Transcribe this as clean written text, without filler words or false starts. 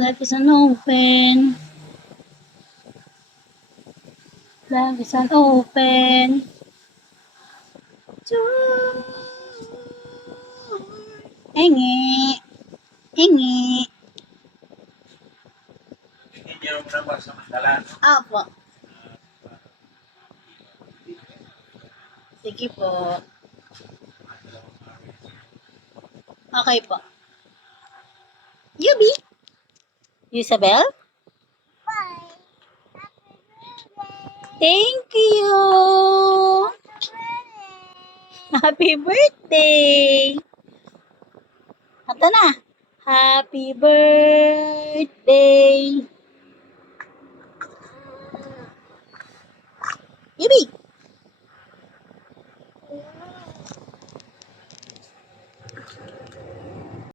Life is an open. Life is an open. Engi. Engi. Hindi mo na ba sa Mandala? Apo. Sige po. Okay po. Yubi. Isabel? Thank you. Happy birthday. Kanta na. Happy birthday. Yubi.